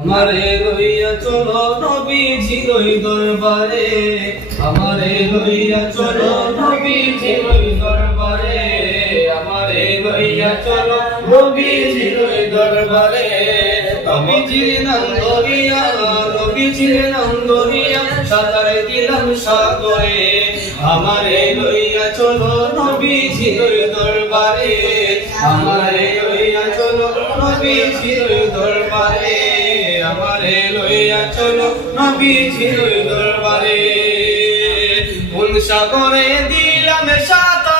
আমারে লইয়া চলো নবীজি ওই দরবারে। আমারে লইয়া চলো নবীজি ওই দরবারে। আমারে লইয়া চলো নবীজি ওই দরবারে। নবীজির নাম ধরিয়া নবীজির নাম ধরিয়া সাঁতারে দিলাম সাগরে। আমারে লইয়া চলো নবীজি ওই দরবারে। আমারে লইয়া চলো দরবারে। নবীজির দরবারে। কোন সাগরে দিলাম সাতার।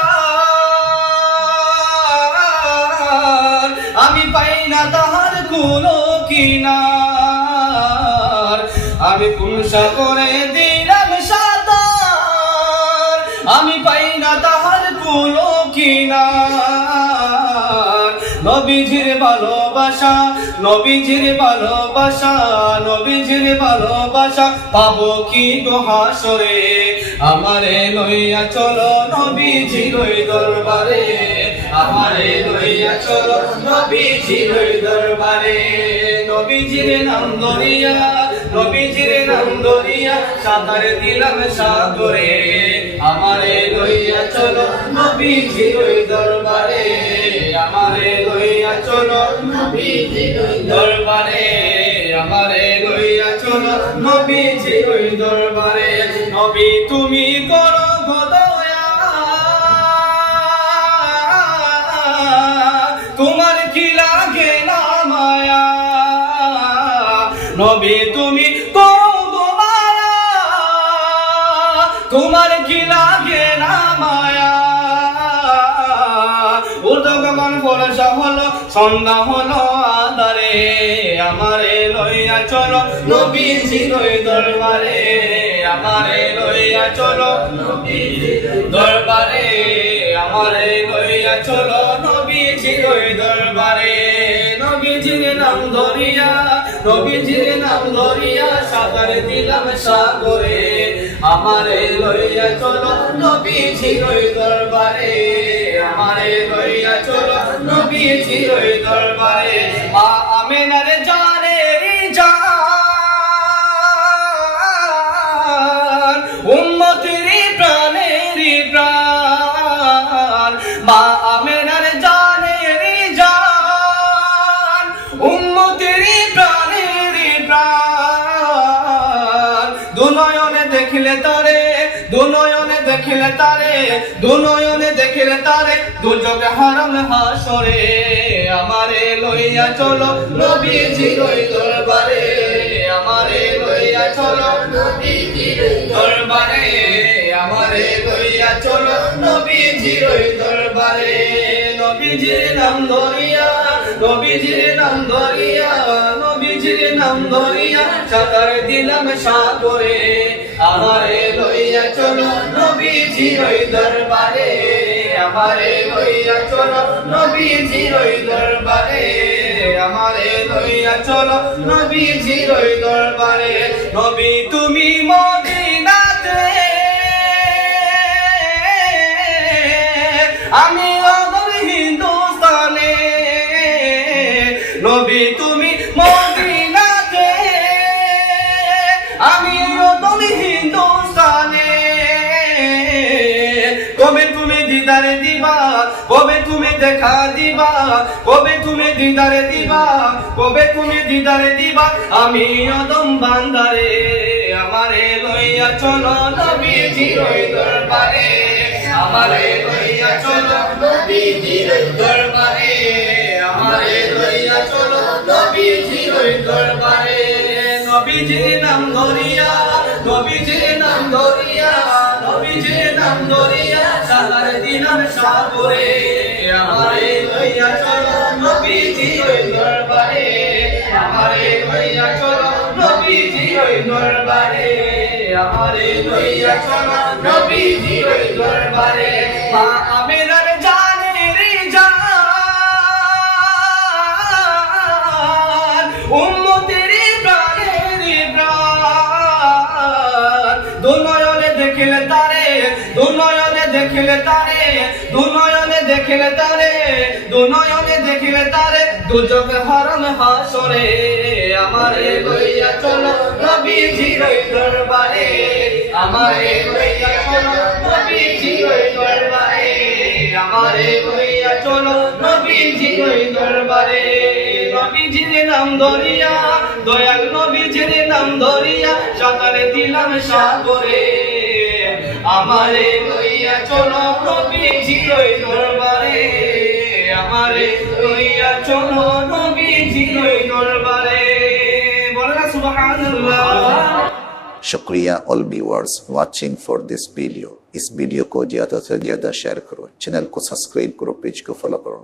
আমি পাই না তাহার কোনো কিনার। আমি কোন সাগরে দিলাম সাতার। আমি পাই না তাহার কোনো কিনার। নবীজির ভালোবাসা নবীজির ভালোবাসা নবীজির ভালোবাসা। পাবো কি গো হাসরে? আমারে লইয়া চলো নবীজির দরবারে। আমারে লইয়া চলো নবীজির দরবারে। নবীজির নাম ধরিয়া, নবীজির নাম ধরিয়া সাঁতার দিলাম সাগরে। আমারে লইয়া চলো নবীজির দরবারে। দরবারে নবী তুমি করো গদয়া তোমার কি লাগে না মায়া? নবী তুমি করো তোমার কি লাগে না মায়া? উর্দগমন বর্ষা হলো, সন্ধ্যা হলো আদারে আমারে লইয়া চলো নবীজির ওই দরবারে, আমারে লইয়া চলো দরবারে, আমারে লইয়া চলো নবীজির ওই দরবারে। নবীজির নাম ধরিয়া, নবীজির নাম ধরিয়া সাগরে দিলাম সাগরে। আমারে লইয়া চলো নবীজির ওই দরবারে। আমারে লইয়া চলো নবীজির ওই দরবারে। মা আমেনার জানে দেখিলে তারে দুনয়নে দেখিলে তারে দুজকে হারাম হাসরে। আমারে লইয়া চলো নবীজির ওই দরবারে। আমারে লইয়া চলো নবীজির ওই দরবারে। আমারে লইয়া চলো নবীজির ওই দরবারে। নবীজির নাম ধরিয়া, নবীজির নাম ধরিয়া নবীজির নাম ধরিয়া সাঁতার দিলাম সাগরে, আমারে লইয়া চলো নবীজির ওই দরবারে, আমারে লইয়া চলো নবীজির ওই দরবারে, আমারে লইয়া চলো নবীজির ওই দরবারে। নবী তুমি মদিনাতে, আমি অদর হিন্দুস্তানে। নবী তুমি মদিনাতে আমি অদর হিন্দুস্তানে কবে তুমি দিদারে দিবা? কবে তুমি দেখা দিবা? কবে তুমি দিদারে দিবা? কবে তুমি দিদারে দিবা? আমি অদম বান্দারে আমারে লইয়া চলো নবীজির দরবারে। আমারে লইয়া চলো নবীজির দরবারে। আমারে লইয়া চলো নবীজির দরবারে। নবীজির নাম ধরিয়া নবীজির নাম ধরিয়া নবীজির নাম ধরিয়া সাগর দিলাম সাগরে আমারে লইয়া চলো নবীজির ওই দরবারে, আমারে লইয়া চলো নবীজির ওই দরবারে, আমারে লইয়া চলো নবীজির ওই দরবারে, মা দেখিলে তারে দুনয়নে দেখিলে তারে দুনয়নে দেখিলে তারে দুচোখে হরম হাসরে। আমারে লইয়া চলো নবীজির ওই দরবারে, আমারে লইয়া চলো নবীজির ওই দরবারে, আমারে লইয়া চলো নবীজির ওই দরবারে। নবীজির নাম ধরিয়া, দয়াল নবীজির নাম ধরিয়া, সকালে দিলাম সাগরে। আমারে চলো নবীজির ওই দরবারে আমারে লইয়া চলো নবীজির ওই দরবারে বলে না সুবহানাল্লাহ शुक्रिया all viewers watching for this video इस वीडियो को ज़्यादा से ज़्यादा शेयर करो चैनल को सब्सक्राइब करो पेज को फॉलो करो